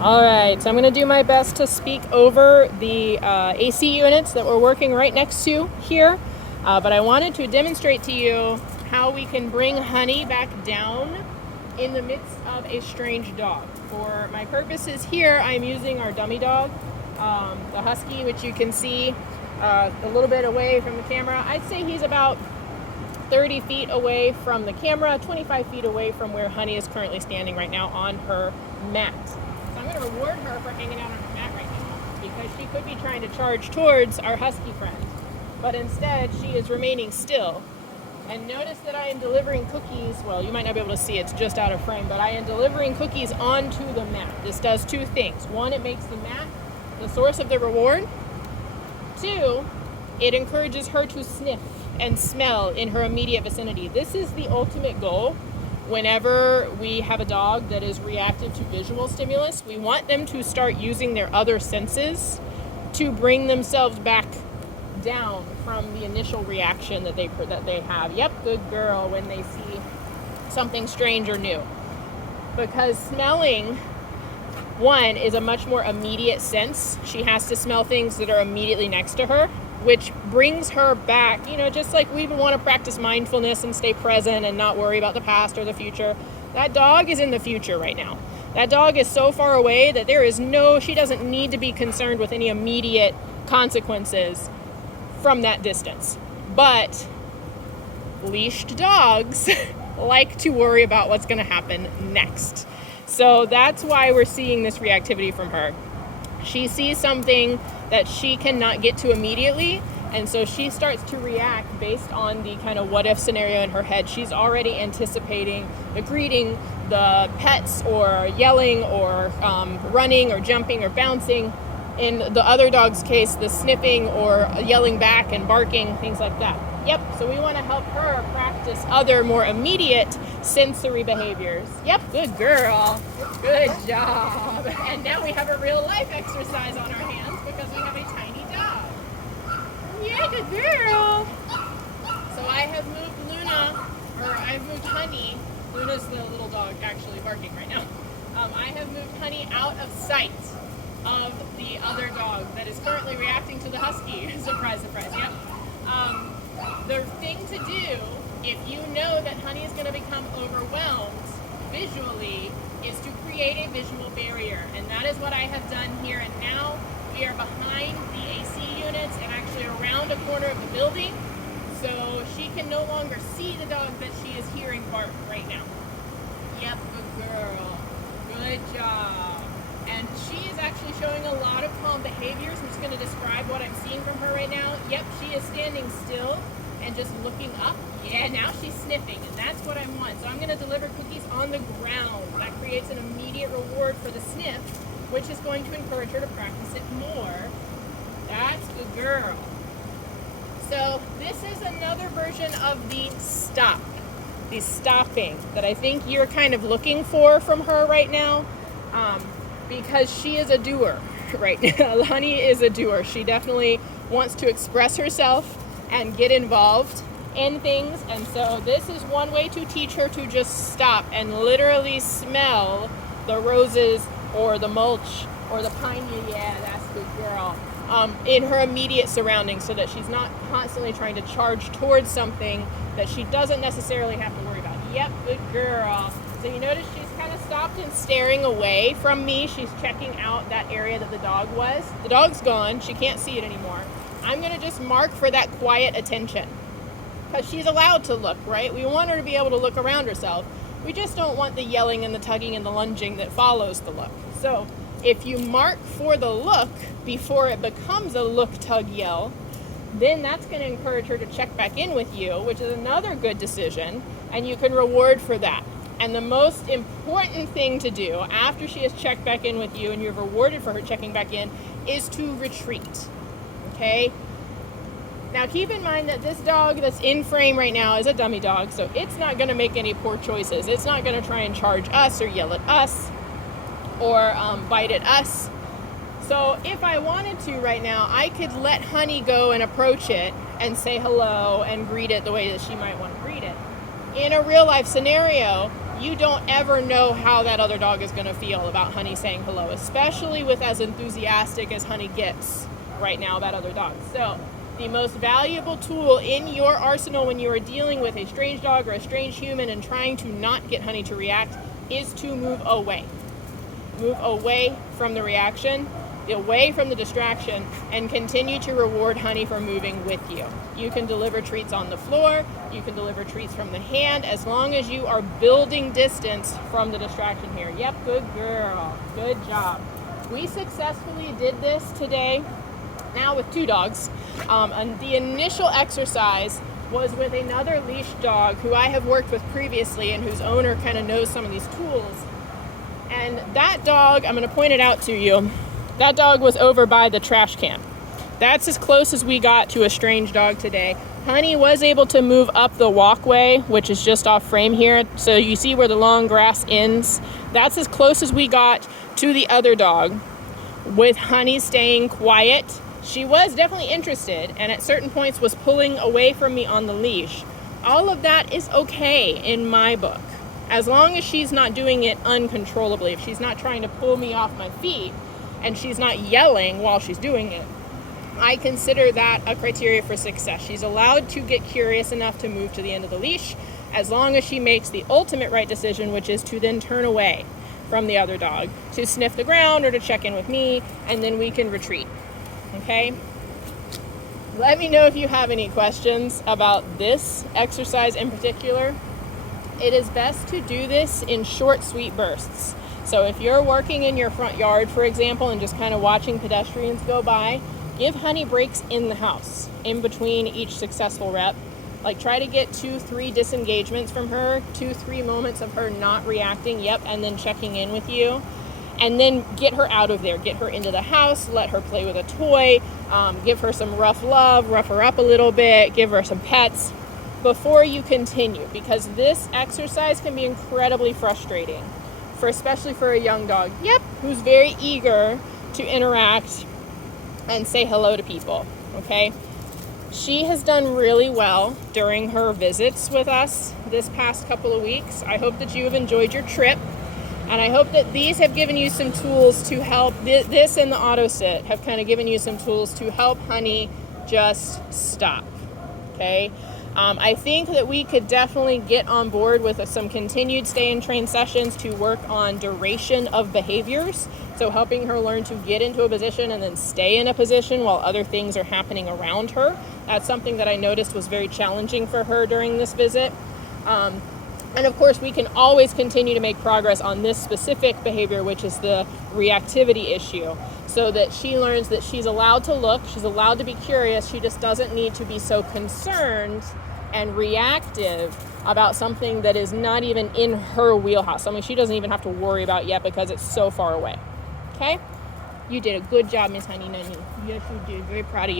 All right, so I'm going to do my best to speak over the AC units that we're working right next to here, but I wanted to demonstrate to you how we can bring Honey back down in the midst of a strange dog. For my purposes here, I'm using our dummy dog, the Husky, which you can see a little bit away from the camera. I'd say he's about 30 feet away from the camera, 25 feet away from where Honey is currently standing right now on her mat. So I'm going to reward her for hanging out on her mat right now because she could be trying to charge towards our Husky friend. But instead, she is remaining still. And notice that I am delivering cookies. Well, you might not be able to see, it's just out of frame, but I am delivering cookies onto the mat. This does two things. One, it makes the mat the source of the reward. Two, it encourages her to sniff and smell in her immediate vicinity. This is the ultimate goal. Whenever we have a dog that is reactive to visual stimulus, we want them to start using their other senses to bring themselves back down from the initial reaction that they have. Yep, good girl, when they see something strange or new. Because smelling, one, is a much more immediate sense. She has to smell things that are immediately next to her, which brings her back, just like we would want to practice mindfulness and stay present and not worry about the past or the future. That dog is in the future right now. That dog is so far away that she doesn't need to be concerned with any immediate consequences from that distance. But leashed dogs like to worry about what's going to happen next. So that's why we're seeing this reactivity from her. She sees something that she cannot get to immediately, and so she starts to react based on the kind of what if scenario in her head. She's already anticipating the greeting, the pets, or yelling, or running, or jumping, or bouncing. In the other dog's case, the sniffing or yelling back and barking, things like that. Yep, so we want to help her practice other more immediate sensory behaviors. Yep, good girl. Good job. And now we have a real life exercise on our hands because we have a tiny dog. Yeah, good girl. So I have moved Honey. Luna's the little dog actually barking right now. I have moved Honey out of sight of the other dog that is currently reacting to the Husky. Surprise, surprise, yep. The thing to do, if you know that Honey is going to become overwhelmed visually, is to create a visual barrier. And that is what I have done here and now. We are behind the AC units and actually around a corner of the building. So she can no longer see the dog that she is hearing bark right now. Yep, good girl. Good job. And she is actually showing a lot of calm behaviors. I'm just going to describe what I'm seeing from her right now. Yep, she is standing still and just looking up. Yeah, now she's sniffing, and that's what I want. So I'm going to deliver cookies on the ground. That creates an immediate reward for the sniff, which is going to encourage her to practice it more. That's good girl. So this is another version of the stop, the stopping that I think you're kind of looking for from her right now. Because she is a doer right now. Honey is a doer. She definitely wants to express herself and get involved in things. And so this is one way to teach her to just stop and literally smell the roses or the mulch or the pine. Yeah, that's good girl. In her immediate surroundings so that she's not constantly trying to charge towards something that she doesn't necessarily have to worry about. Yep, good girl. So you notice she's kind of stopped and staring away from me. She's checking out that area that the dog was. The dog's gone. She can't see it anymore. I'm going to just mark for that quiet attention because she's allowed to look, right? We want her to be able to look around herself. We just don't want the yelling and the tugging and the lunging that follows the look. So if you mark for the look before it becomes a look, tug, yell, then that's going to encourage her to check back in with you, which is another good decision, and you can reward for that. And the most important thing to do after she has checked back in with you and you've rewarded for her checking back in is to retreat, okay? Now keep in mind that this dog that's in frame right now is a dummy dog, so it's not going to make any poor choices. It's not going to try and charge us or yell at us or bite at us. So if I wanted to right now, I could let Honey go and approach it and say hello and greet it the way that she might want to greet it. In a real life scenario, you don't ever know how that other dog is going to feel about Honey saying hello, especially with as enthusiastic as Honey gets right now about other dogs. So the most valuable tool in your arsenal when you are dealing with a strange dog or a strange human and trying to not get Honey to react is to move away. Move away from the reaction, away from the distraction, and continue to reward Honey for moving with you. You can deliver treats on the floor, you can deliver treats from the hand, as long as you are building distance from the distraction here. Yep, good girl, good job. We successfully did this today, now with 2 dogs. And the initial exercise was with another leash dog who I have worked with previously and whose owner kind of knows some of these tools. And that dog, I'm going to point it out to you, that dog was over by the trash can. That's as close as we got to a strange dog today. Honey was able to move up the walkway, which is just off frame here. So you see where the long grass ends. That's as close as we got to the other dog. With Honey staying quiet, she was definitely interested and at certain points was pulling away from me on the leash. All of that is okay in my book, as long as she's not doing it uncontrollably. If she's not trying to pull me off my feet and she's not yelling while she's doing it, I consider that a criteria for success. She's allowed to get curious enough to move to the end of the leash, as long as she makes the ultimate right decision, which is to then turn away from the other dog to sniff the ground or to check in with me, and then we can retreat. Okay? Let me know if you have any questions about this exercise in particular. It is best to do this in short, sweet bursts. So if you're working in your front yard, for example, and just kind of watching pedestrians go by, give Honey breaks in the house in between each successful rep. Like, try to get 2-3 disengagements from her, 2-3 moments of her not reacting, yep, and then checking in with you. And then get her out of there, get her into the house, let her play with a toy, give her some rough love, rough her up a little bit, give her some pets before you continue, because this exercise can be incredibly frustrating, especially for a young dog, yep, who's very eager to interact and say hello to people, okay? She has done really well during her visits with us this past couple of weeks. I hope that you have enjoyed your trip, and I hope that these have given you some tools to help, this and the auto sit have kind of given you some tools to help Honey just stop, okay? I think that we could definitely get on board with some continued stay and train sessions to work on duration of behaviors. So helping her learn to get into a position and then stay in a position while other things are happening around her. That's something that I noticed was very challenging for her during this visit. And of course, we can always continue to make progress on this specific behavior, which is the reactivity issue, so that she learns that she's allowed to look, she's allowed to be curious, she just doesn't need to be so concerned and reactive about something that is not even in her wheelhouse, something she doesn't even have to worry about yet because it's so far away. Okay? You did a good job, Miss Honey Nunny. Yes, you did. Very proud of you.